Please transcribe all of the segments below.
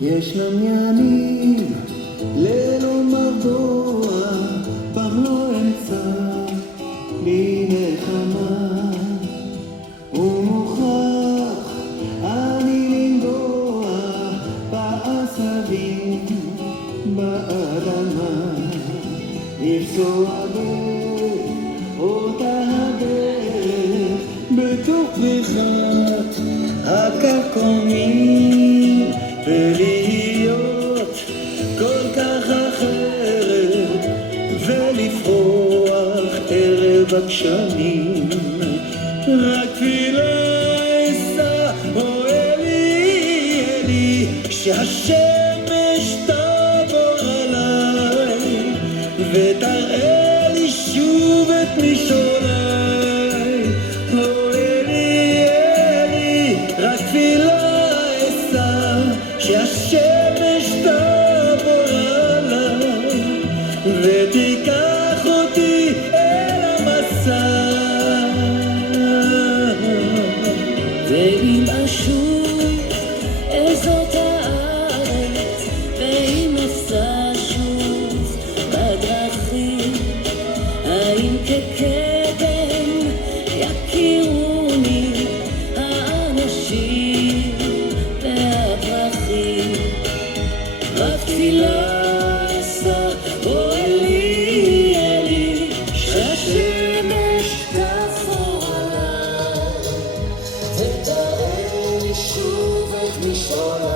ישנם ימים ללא מבוע, פעם לא אמצא לי נחמה, ומוכרח אני לנגוע בעשבים באדמה, לפסוע באותה הדרך בתוך בריכת הקרקומים, ולהיות כל כך אחרת ולפרוח ערב הגשמים. רק תפילה אשא, או אלי אלי, שהשמש תעבור עליי ותראה לי שוב את משעוליי. או אלי אלי, רק תפילה אשא, שהשמש תעבור עליי ותיקח אותי אל המסע. ואם אשוב אל זאת הארץ, ואם אסע שוב בדרכים, האם כקדם יכירוני האנשים והפרחים? רק תפילה אשא, או אלי אלי, שהשמש תעבור עליי ותראה לי שוב את משעוליי.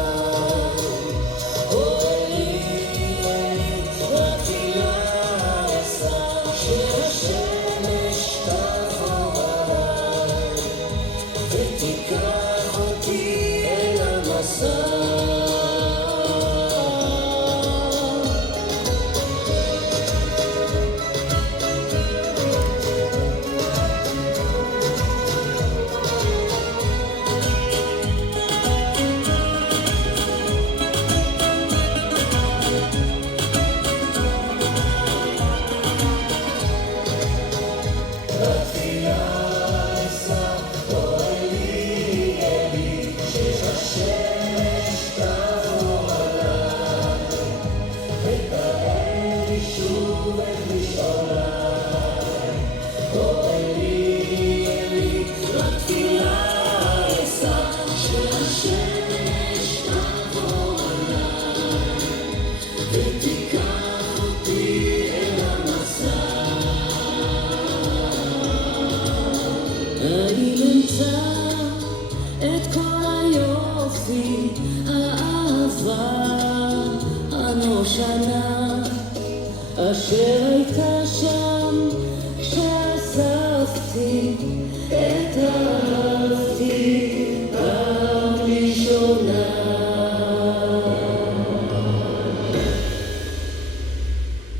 או אלי אלי, רק תפילה אשא, שהשמש תעבור עליי ותיקח אותי אל המסע. אני נמצא את כל היופי, האהבה הנושנה אשר הייתה